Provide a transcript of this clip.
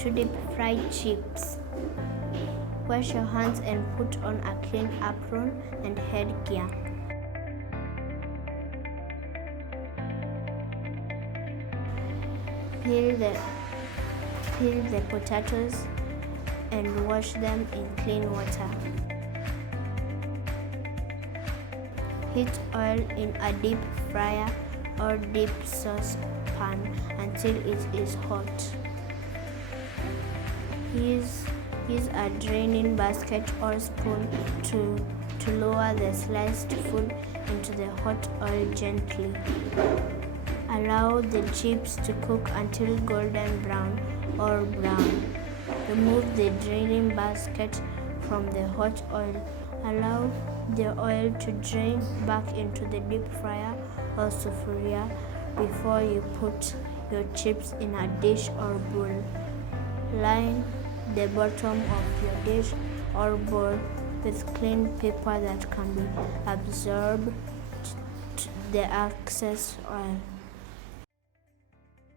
To deep fry chips, wash your hands and put on a clean apron and headgear. Peel the potatoes and wash them in clean water. Heat oil in a deep fryer or deep saucepan until it is hot. Use a draining basket or spoon to lower the sliced food into the hot oil gently. Allow the chips to cook until golden brown or brown. Remove the draining basket from the hot oil. Allow the oil to drain back into the deep fryer or sufuria before you put your chips in a dish or bowl. Line the bottom of your dish or bowl with clean paper that can absorb the excess oil.